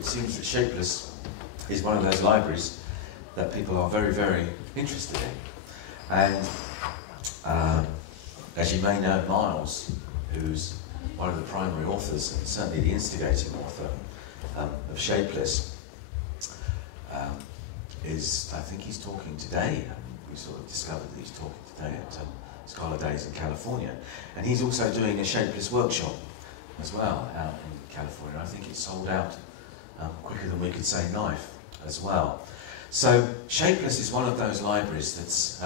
it seems that Shapeless is one of those libraries that people are very, very interested in. And as you may know, Miles, who's one of the primary authors, and certainly the instigating author of Shapeless, I think he's talking today. We sort of discovered that he's talking today at Scala Days in California. And he's also doing a Shapeless workshop as well out in California. I think it's sold out quicker than we could say knife as well. So Shapeless is one of those libraries that's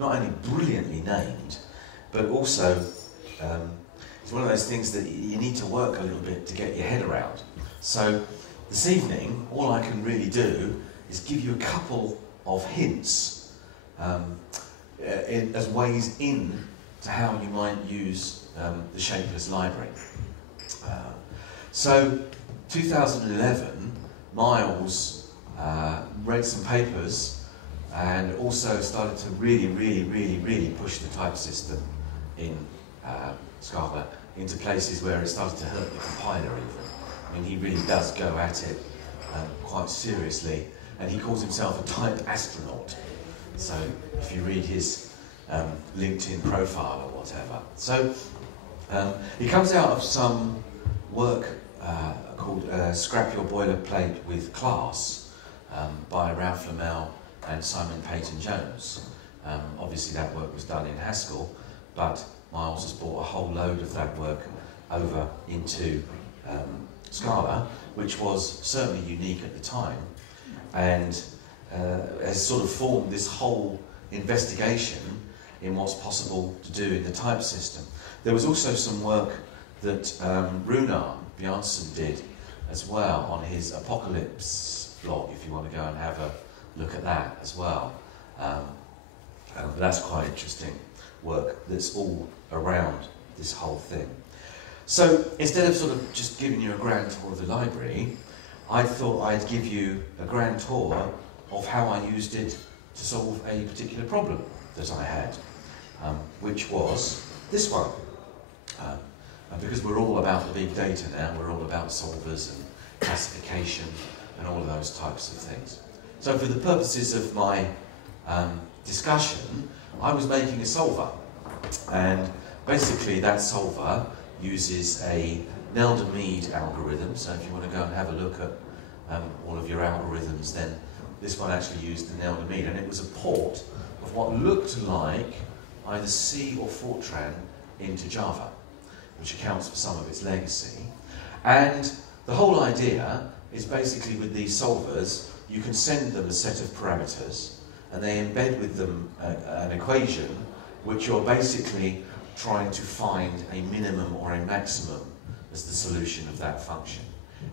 not only brilliantly named, but also it's one of those things that you need to work a little bit to get your head around. So this evening, all I can really do is give you a couple of hints as ways in to how you might use the Shapeless library. So 2011, Miles read some papers and also started to really push the type system in Scala into places where it started to hurt the compiler even. I mean, he really does go at it quite seriously, and he calls himself a type astronaut. So if you read his LinkedIn profile or whatever. So he comes out of some work called Scrap Your Boilerplate with Class by Ralph Lamel and Simon Peyton-Jones. Obviously that work was done in Haskell, but Miles has brought a whole load of that work over into Scala, which was certainly unique at the time, and has sort of formed this whole investigation in what's possible to do in the type system. There was also some work that Runar Björnsson did as well on his Apocalypse blog, if you want to go and have a look at that as well. But that's quite interesting work that's all around this whole thing. So instead of sort of just giving you a grand tour of the library, I thought I'd give you a grand tour of how I used it to solve a particular problem that I had, which was this one. And because we're all about the big data now, we're all about solvers and classification and all of those types of things. So for the purposes of my discussion, I was making a solver, and basically that solver uses a Nelda-Mead algorithm. So if you want to go and have a look at all of your algorithms, then this one actually used the Nelda-Mead, and it was a port of what looked like either C or Fortran into Java, which accounts for some of its legacy. And the whole idea is basically with these solvers, you can send them a set of parameters, and they embed with them an equation which you're basically trying to find a minimum or a maximum as the solution of that function.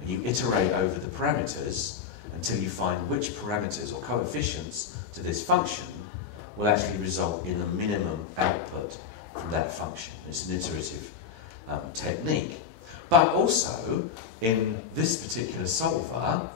And you iterate over the parameters until you find which parameters or coefficients to this function will actually result in the minimum output from that function. It's an iterative technique. But also, in this particular solver,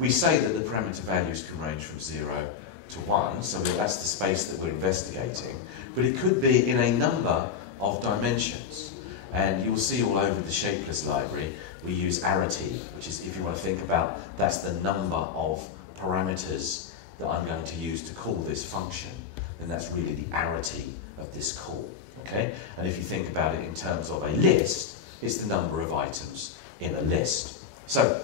we say that the parameter values can range from 0 to 1, so that's the space that we're investigating, but it could be in a number of dimensions. And you'll see all over the Shapeless library, we use arity, which is, if you want to think about, that's the number of parameters that I'm going to use to call this function, then that's really the arity of this call, okay? And if you think about it in terms of a list, it's the number of items in a list. So,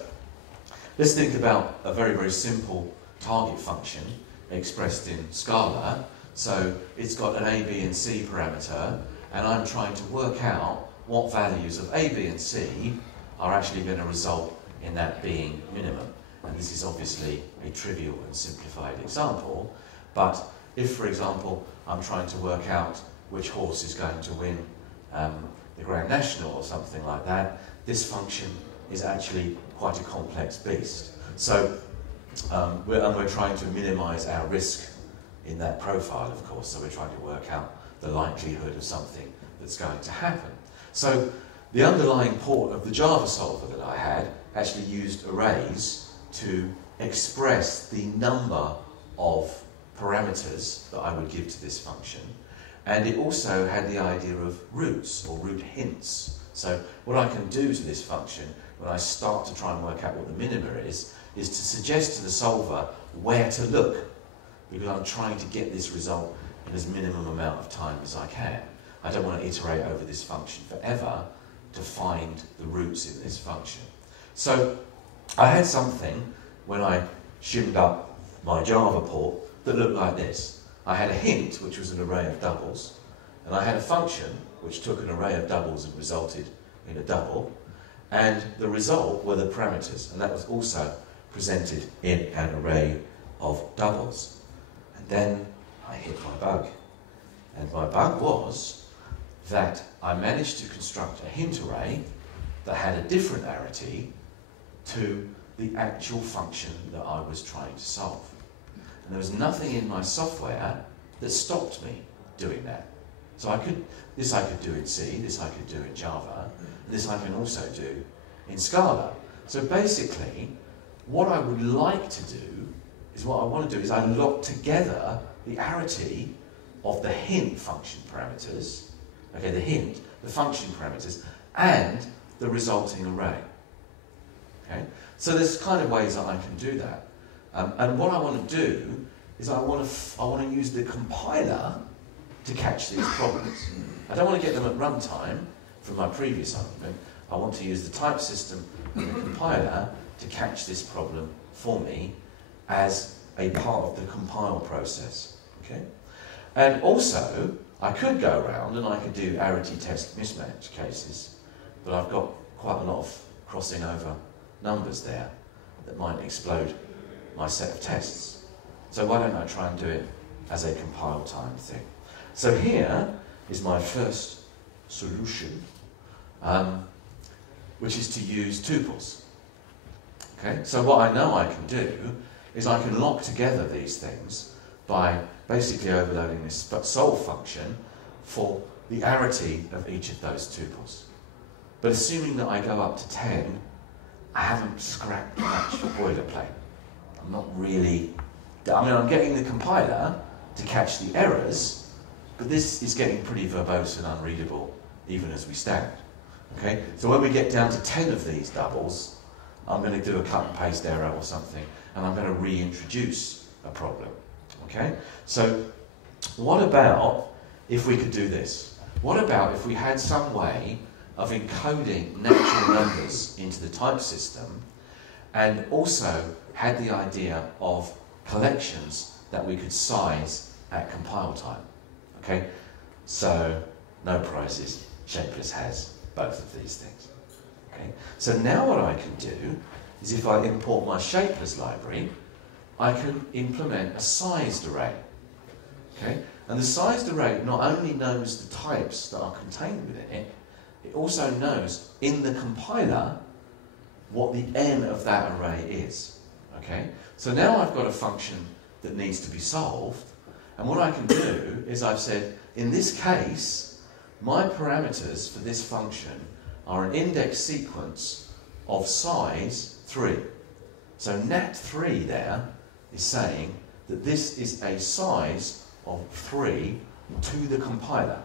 let's think about a very, very simple target function expressed in Scala. So, it's got an A, B, and C parameter, and I'm trying to work out what values of A, B, and C are actually going to result in that being minimum. And this is obviously a trivial and simplified example, but if, for example, I'm trying to work out which horse is going to win the Grand National or something like that, this function is actually quite a complex beast. So we're trying to minimize our risk in that profile, of course, so we're trying to work out the likelihood of something that's going to happen. So the underlying port of the Java solver that I had actually used arrays to express the number of parameters that I would give to this function, And it also had the idea of roots, or root hints. So what I can do to this function, when I start to try and work out what the minima is to suggest to the solver where to look, because I'm trying to get this result in as minimum amount of time as I can. I don't want to iterate over this function forever to find the roots in this function. So I had something, when I shimmed up my Java port, that looked like this. I had a hint, which was an array of doubles, and I had a function which took an array of doubles and resulted in a double, and the result were the parameters, and that was also presented in an array of doubles. And then I hit my bug. And my bug was that I managed to construct a hint array that had a different arity to the actual function that I was trying to solve. And there was nothing in my software that stopped me doing that. So this I could do in C, this I could do in Java, and this I can also do in Scala. So basically, what I would like to do is I lock together the arity of the hint function parameters, okay, the function parameters, and the resulting array. Okay? So there's kind of ways that I can do that. And what I want to do is I want to use the compiler to catch these problems. I don't want to get them at runtime from my previous argument. I want to use the type system and the compiler to catch this problem for me as a part of the compile process. Okay? And also, I could go around and I could do arity test mismatch cases, but I've got quite a lot of crossing over numbers there that might explode my set of tests. So why don't I try and do it as a compile time thing? So here is my first solution, which is to use tuples. Okay? So what I know I can do is I can lock together these things by basically overloading this solve function for the arity of each of those tuples. But assuming that I go up to 10, I haven't scrapped much boilerplate. I'm not really... I'm getting the compiler to catch the errors, but this is getting pretty verbose and unreadable even as we stand. Okay? So when we get down to 10 of these doubles, I'm going to do a cut and paste error or something, and I'm going to reintroduce a problem. Okay? So what about if we could do this? What about if we had some way of encoding natural numbers into the type system and also had the idea of collections that we could size at compile time? Okay? So, no prizes. Shapeless has both of these things. Okay? So now what I can do is if I import my Shapeless library, I can implement a sized array. Okay? And the sized array not only knows the types that are contained within it, it also knows in the compiler what the n of that array is. Okay? So now I've got a function that needs to be solved, and what I can do is I've said, in this case, my parameters for this function are an index sequence of size 3. So nat3 there is saying that this is a size of 3 to the compiler.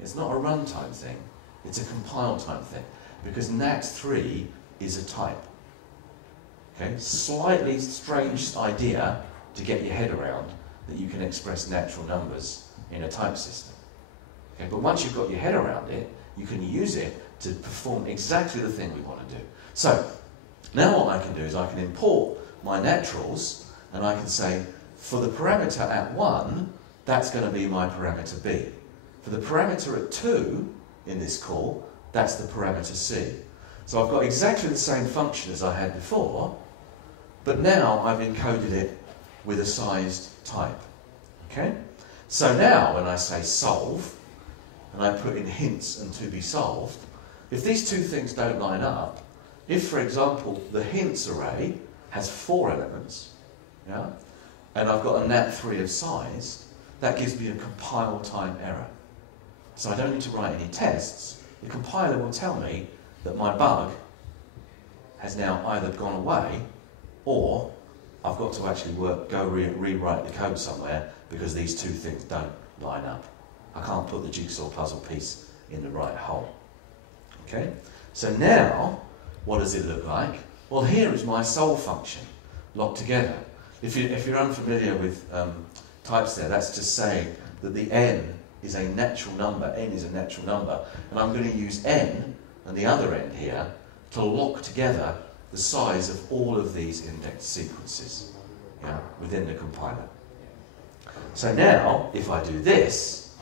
It's not a runtime thing, it's a compile time thing, because nat3 is a type. Okay? Slightly strange idea to get your head around that you can express natural numbers in a type system. Okay? But once you've got your head around it, you can use it to perform exactly the thing we want to do. So, now what I can do is I can import my naturals, and I can say, for the parameter at 1, that's going to be my parameter B. For the parameter at 2, in this call, that's the parameter C. So I've got exactly the same function as I had before, but now I've encoded it with a sized type. Okay? So now when I say solve, and I put in hints and to be solved, if these two things don't line up, if, for example, the hints array has 4 elements, yeah, and I've got a nat3 of size, that gives me a compile time error. So I don't need to write any tests. The compiler will tell me that my bug has now either gone away, or I've got to actually rewrite the code somewhere because these two things don't line up. I can't put the jigsaw puzzle piece in the right hole. Okay? So now, what does it look like? Well, here is my solve function locked together. If you're unfamiliar with types there, that's just saying that the n is a natural number. N is a natural number. And I'm going to use n and the other end here to lock together the size of all of these index sequences, yeah, within the compiler. So now, if I do this,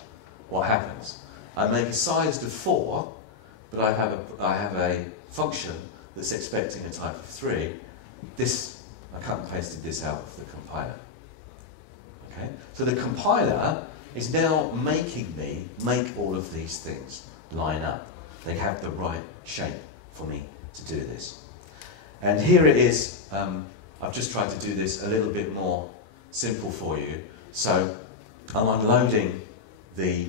what happens? I make a size of 4, but I have a function that's expecting a type of 3. I cut and pasted this out of the compiler. Okay? So the compiler is now making me make all of these things line up. They have the right shape for me to do this. And here it is. I've just tried to do this a little bit more simple for you. So I'm unloading the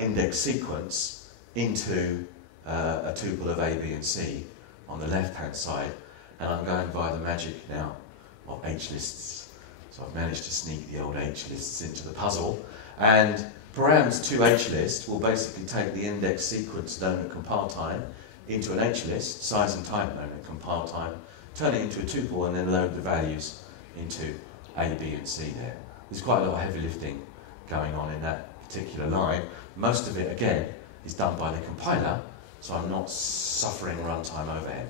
index sequence into a tuple of A, B, and C on the left-hand side, and I'm going via the magic now of H-lists. So I've managed to sneak the old H-lists into the puzzle, and params to H-list will basically take the index sequence known at compile time into an H-list, size and type known at compile time, turn it into a tuple, and then load the values into A, B, and C there. There's quite a lot of heavy lifting going on in that particular line. Most of it, again, is done by the compiler, so I'm not suffering runtime overhead.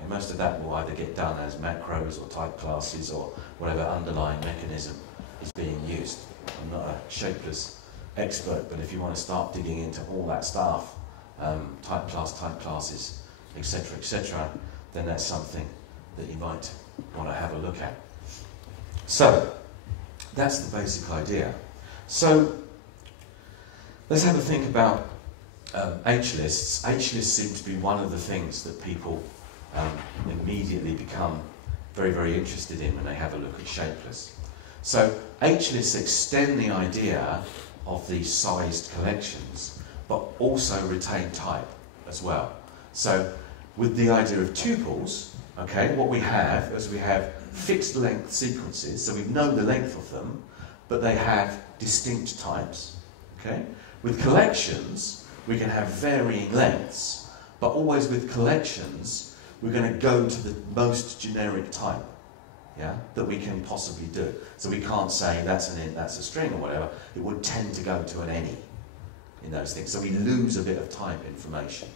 And most of that will either get done as macros or type classes or whatever underlying mechanism is being used. I'm not a Shapeless expert, but if you want to start digging into all that stuff, type classes, etc., then that's something that you might want to have a look at. So, that's the basic idea. So, let's have a think about H-lists. H-lists seem to be one of the things that people immediately become very, very interested in when they have a look at Shapeless. So, H-lists extend the idea of these sized collections, but also retain type as well. So, with the idea of tuples, okay, what we have is we have fixed length sequences, so we know the length of them, but they have distinct types. Okay? With collections, we can have varying lengths, but always with collections, we're going to go to the most generic type, yeah, that we can possibly do. So we can't say that's an int, that's a string or whatever. It would tend to go to an any in those things. So we lose a bit of type information.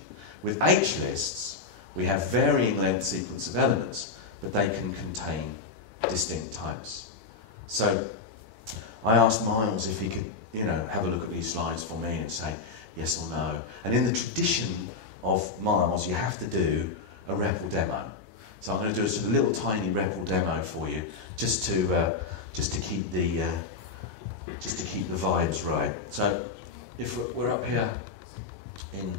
With H-lists, we have varying length sequence of elements, but they can contain distinct types. So I asked Miles if he could, have a look at these slides for me and say yes or no. And in the tradition of Miles, you have to do a REPL demo. So I'm going to do a little tiny REPL demo for you, just to keep the vibes right. So if we're up here in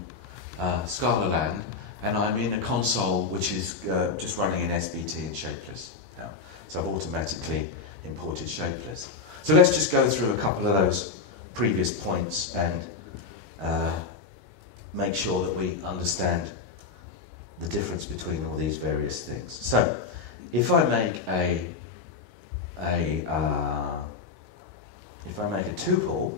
Scala land, and I'm in a console which is just running in SBT and Shapeless now. So I've automatically imported Shapeless. So let's just go through a couple of those previous points and make sure that we understand the difference between all these various things. So if I make a tuple,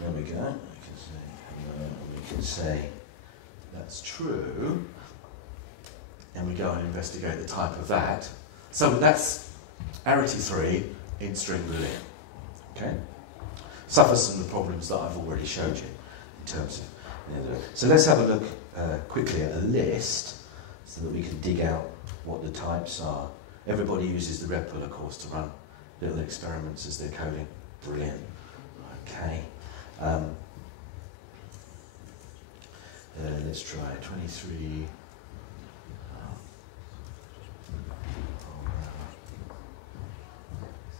there we go. We can say that's true, and we go and investigate the type of that. So that's arity 3 in string Boolean. Okay? Suffers from the problems that I've already showed you in terms of. So let's have a look quickly at a list so that we can dig out what the types are. Everybody uses the REPL, of course, to run little experiments as they're coding. Brilliant. Okay. Let's try 23.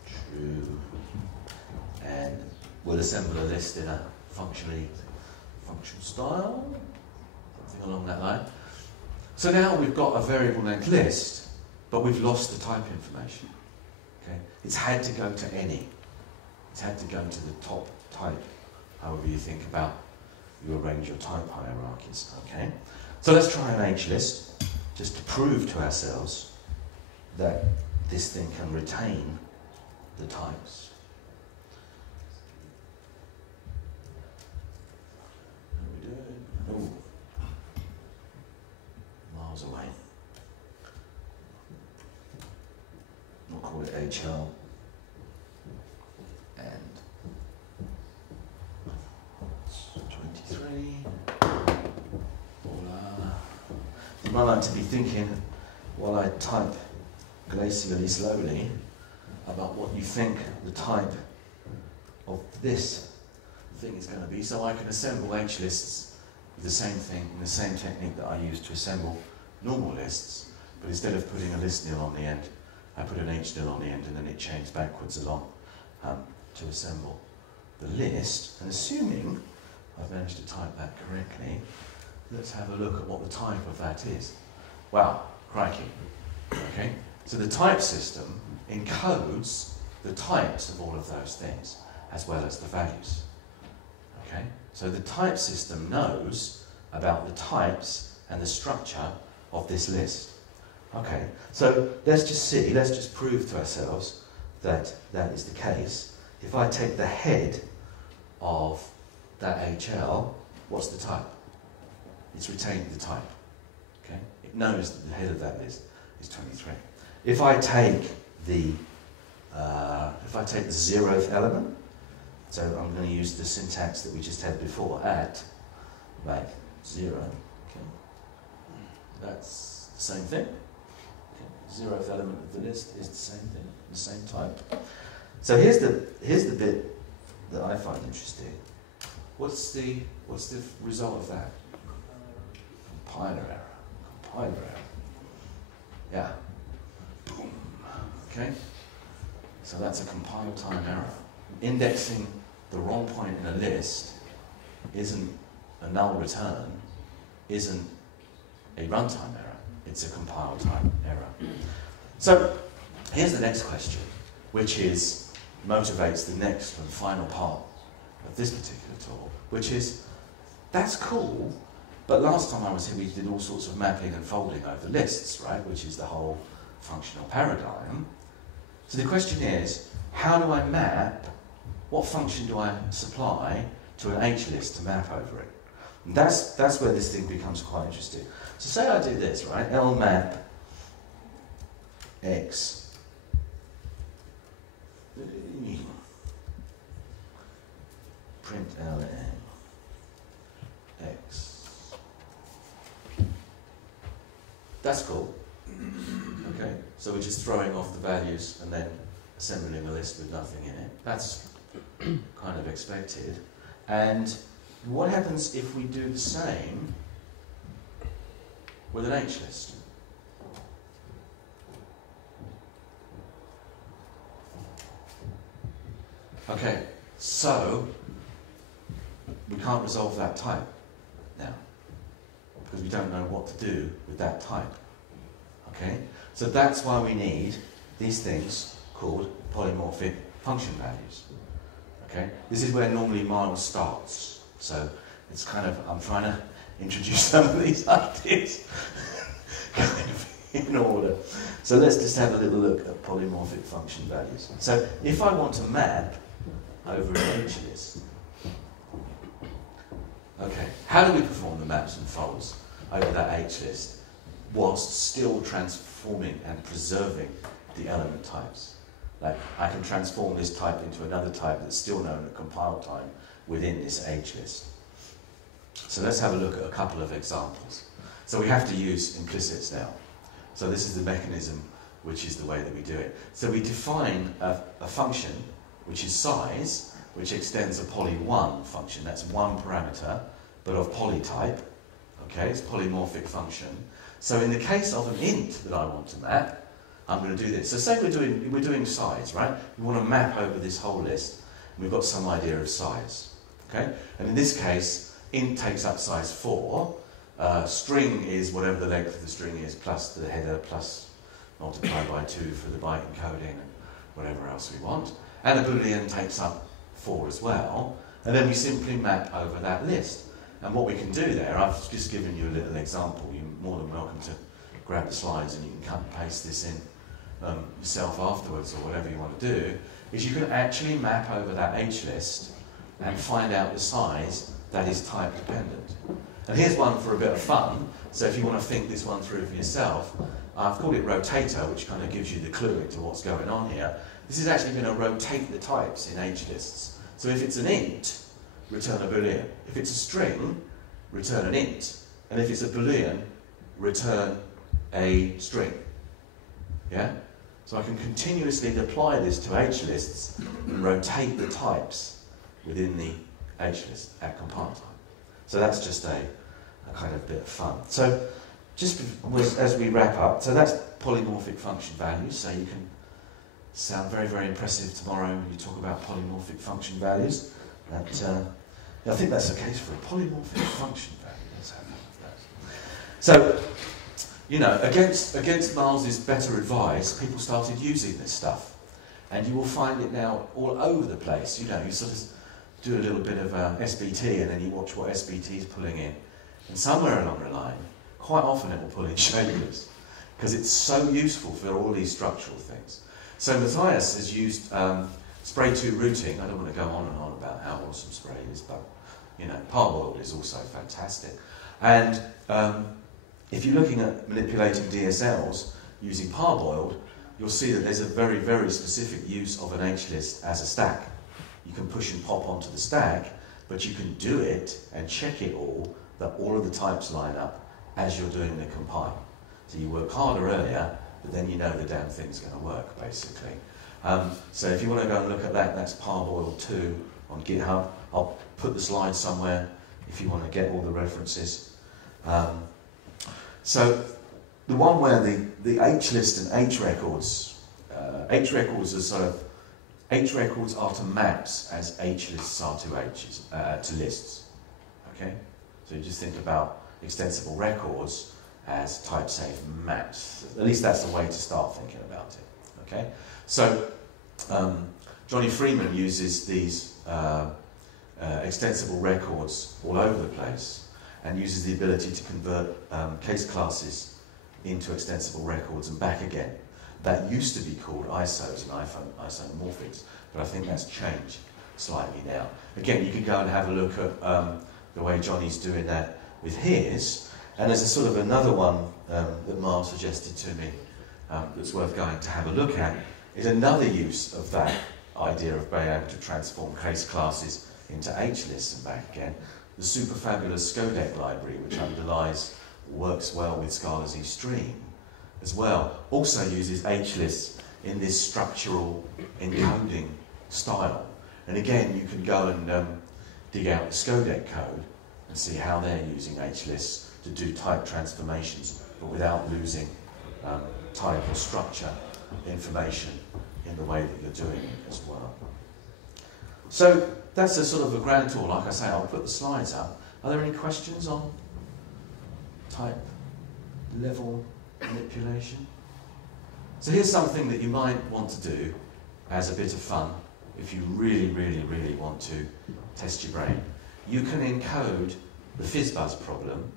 True. And we'll assemble a list in a functional style, something along that line. So now we've got a variable length list, but we've lost the type information. Okay? It's had to go to any. It's had to go to the top type, however you think about you arrange your type hierarchies. Okay? So let's try an H-list, just to prove to ourselves that this thing can retain the types. How are we doing? Oh, miles away. We'll call it HL. And 23. Voila. You might like to be thinking, while I type glacially slowly, about what you think the type of this thing is going to be, so I can assemble H-lists with the same thing, in the same technique that I use to assemble normal lists, but instead of putting a list nil on the end, I put an H nil on the end, and then it chains backwards along to assemble the list. And assuming I've managed to type that correctly, let's have a look at what the type of that is. Wow, crikey. Okay, so the type system encodes the types of all of those things, as well as the values. Okay, so the type system knows about the types and the structure of this list. Okay, so let's just prove to ourselves that that is the case. If I take the head of that HL, what's the type? It's retained the type. Okay, it knows that the head of that list is 23. If I take the 0th element, so I'm going to use the syntax that we just had before, at, like 0. Okay, that's the same thing. Okay. 0th element of the list is the same thing, the same type. So here's the bit that I find interesting. What's the result of that? Compiler error. Compiler error. Yeah. Boom. Okay. So that's a compile time error. Indexing the wrong point in a list isn't a null return, isn't a runtime error. It's a compile time error. So here's the next question, which motivates the next and final part of this particular talk, which is, that's cool, but last time I was here we did all sorts of mapping and folding over lists, right, which is the whole functional paradigm. So the question is, how do I map, what function do I supply to an H-list to map over it? And that's where this thing becomes quite interesting. So say I do this, right, lmap x print ln x. That's cool. Okay, so we're just throwing off the values and then assembling a list with nothing in it. That's kind of expected. And what happens if we do the same with an H-list? Okay, so we can't resolve that type now because we don't know what to do with that type. Okay, so that's why we need these things called polymorphic function values. Okay, this is where normally Miles starts. So it's kind of, I'm trying to introduce some of these ideas kind of in order. So let's just have a little look at polymorphic function values. So if I want to map over an H-list, okay, how do we perform the maps and folds over that H-list whilst still transforming and preserving the element types? Like, I can transform this type into another type that's still known at compile time within this H-list. So let's have a look at a couple of examples. So we have to use implicits now. So this is the mechanism, which is the way that we do it. So we define a function, which is size, which extends a poly1 function. That's one parameter, but of poly type. Okay, it's a polymorphic function. So in the case of an int that I want to map, I'm going to do this. So say we're doing size, right? We want to map over this whole list. And we've got some idea of size. Okay? And in this case, int takes up size 4. String is whatever the length of the string is, plus the header, plus multiplied by 2 for the byte encoding and whatever else we want. And a boolean takes up 4 as well. And then we simply map over that list. And what we can do there, I've just given you a little example. You're more than welcome to grab the slides and you can cut and paste this in yourself afterwards or whatever you want to do. is you can actually map over that H-list and find out the size that is type dependent. And here's one for a bit of fun. So if you want to think this one through for yourself, I've called it rotator, which kind of gives you the clue into what's going on here. This is actually going to rotate the types in H-lists. So if it's an int, return a boolean. If it's a string, return an int. And if it's a boolean, return a string. Yeah? So I can continuously deploy this to H-lists and rotate the types within the H-list at compile time. So that's just a kind of bit of fun. So just as we wrap up, so that's polymorphic function values. So you can sound very, very impressive tomorrow when you talk about polymorphic function values. That, I think that's the case for a polymorphic function value. Let's have that. So, you know, against Miles's better advice, people started using this stuff. And you will find it now all over the place. You know, you sort of do a little bit of SBT and then you watch what SBT is pulling in. And somewhere along the line, quite often it will pull in Shapeless, because it's so useful for all these structural things. So Matthias has used Spray 2 routing. I don't want to go on and on about how awesome Spray is, but you know, Parboiled is also fantastic. And if you're looking at manipulating DSLs using Parboiled, you'll see that there's a very, very specific use of an H-list as a stack. You can push and pop onto the stack, but you can do it and check it all, that all of the types line up as you're doing the compile. So you work harder earlier, but then you know the damn thing's going to work, basically. So if you want to go and look at that, that's Parboiled 2 on GitHub. I'll put the slides somewhere if you want to get all the references. So the one where the H-list and H-records, H-records are sort of, H-records are to maps as H-lists are to to lists. Okay? So you just think about extensible records as type-safe maps. At least that's the way to start thinking about it. Okay? So Johnny Freeman uses these extensible records all over the place and uses the ability to convert case classes into extensible records and back again. That used to be called ISOs and isomorphics, but I think that's changed slightly now. Again, you can go and have a look at the way Johnny's doing that with his, and there's a sort of another one that Miles suggested to me that's worth going to have a look at, is another use of that idea of being able to transform case classes into H-lists and back again. The super fabulous Scodec library, which works well with Scala's eStream as well, also uses H-lists in this structural encoding style. And again, you can go and dig out the Scodec code and see how they're using H-lists to do type transformations, but without losing type or structure information in the way that you're doing it as well. So that's a sort of a grand tour. Like I say, I'll put the slides up. Are there any questions on type level manipulation? So here's something that you might want to do as a bit of fun if you really, really, really want to test your brain. You can encode the fizzbuzz problem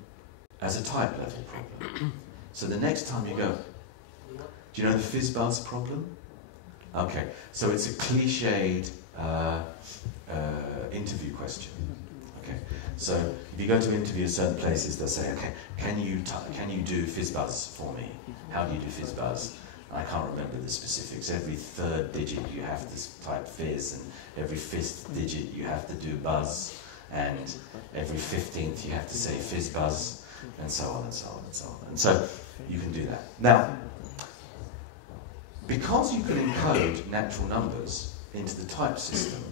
as a type level problem. So the next time you go, do you know the fizzbuzz problem? Okay, so it's a cliched interview question. Okay, so if you go to interview at certain places, they'll say, okay, can you do fizzbuzz for me? How do you do fizzbuzz? I can't remember the specifics. Every third digit you have to type fizz, and every fifth digit you have to do buzz, and every 15th you have to say fizzbuzz, and so on and so on and so on. And so you can do that. Now, because you can encode natural numbers into the type system,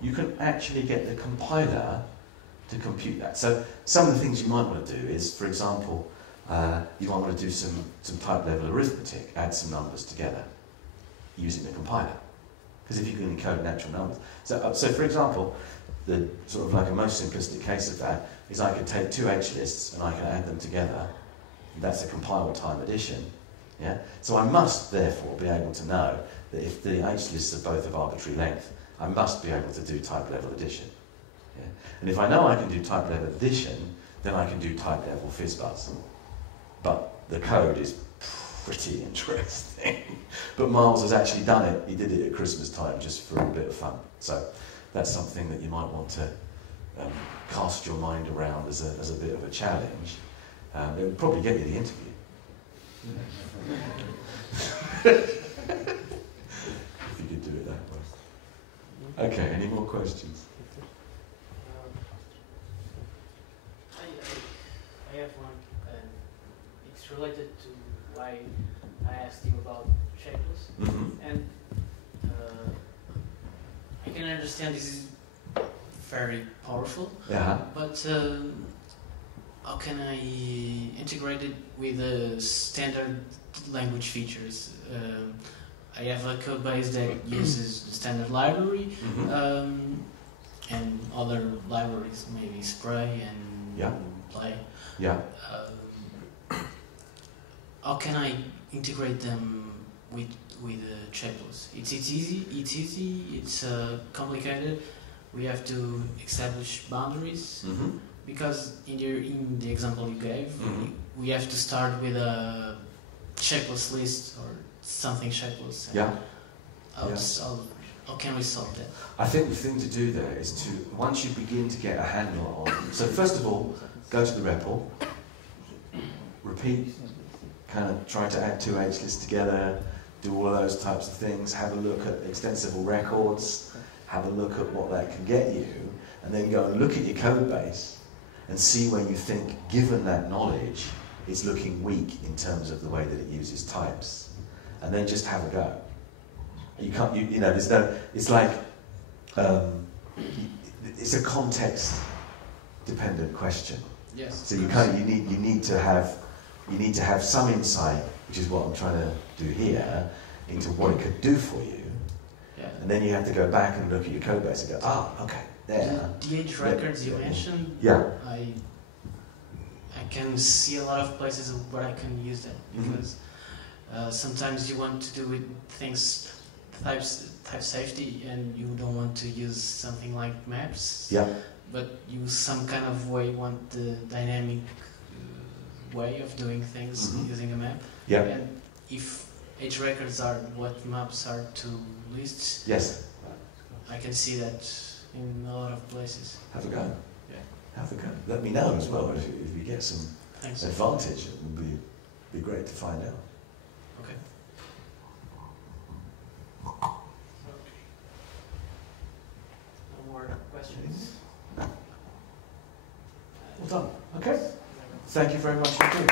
you can actually get the compiler to compute that. So some of the things you might want to do is, for example, you might want to do some type level arithmetic, add some numbers together using the compiler. Because if you can encode natural numbers. So for example, the sort of like a most simplistic case of that is I could take two H-lists and I can add them together. That's a compile time addition. Yeah? So I must therefore be able to know that if the H-lists are both of arbitrary length, I must be able to do type level addition. Yeah? And if I know I can do type level addition, then I can do type level fizzbuzz. But the code is pretty interesting. But Miles has actually done it. He did it at Christmas time just for a bit of fun. So that's something that you might want to cast your mind around as a bit of a challenge. It would probably get you the interview. If you could do it that way. Okay, any more questions? I have one, and it's related to why I asked you about Shapeless. Mm-hmm. And I can understand this is very powerful, Yeah. but how can I integrate it with the standard language features? I have a code base that uses the standard library, Mm-hmm. and other libraries, maybe Spray and Play. Yeah. How can I integrate them with Shapeless? It's easy. It's complicated. We have to establish boundaries. Mm-hmm. Because in the example you gave, Mm-hmm. we have to start with a shapeless list or something shapeless. Yeah. How can we solve that? I think the thing to do there is to, once you begin to get a handle on, so first of all, go to the REPL, repeat, kind of try to add two H lists together, do all of those types of things, have a look at extensible records, have a look at what that can get you, and then go and look at your code base and see where you think, given that knowledge, it's looking weak in terms of the way that it uses types. And then just have a go. You can't, there's no, it's like, it's a context-dependent question. Yes. So you need to have some insight, which is what I'm trying to do here, into what it could do for you. Yeah. And then you have to go back and look at your code base and go, okay, there. The H records you mentioned, yeah. I can see a lot of places where I can use them, because sometimes you want to do with things type safety, and you don't want to use something like maps. Yeah. But you some kind of way want the dynamic way of doing things using a map. Yeah. And if H records are what maps are to lists, yes, I can see that in a lot of places. Have a go. Yeah. Have a go. Let me know as well if you get some advantage. It would be great to find out. Okay. No more questions. Well done. Okay. Thank you very much indeed.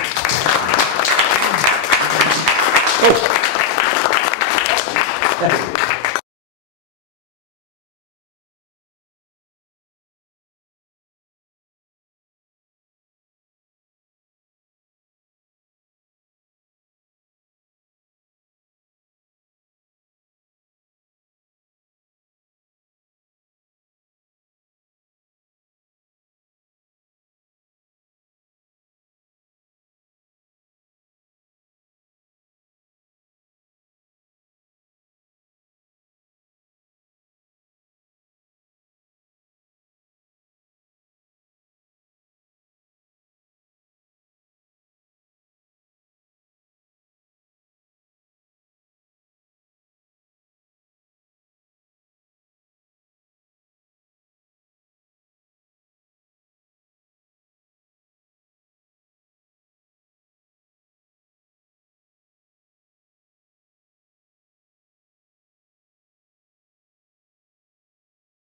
Oh. Thank you.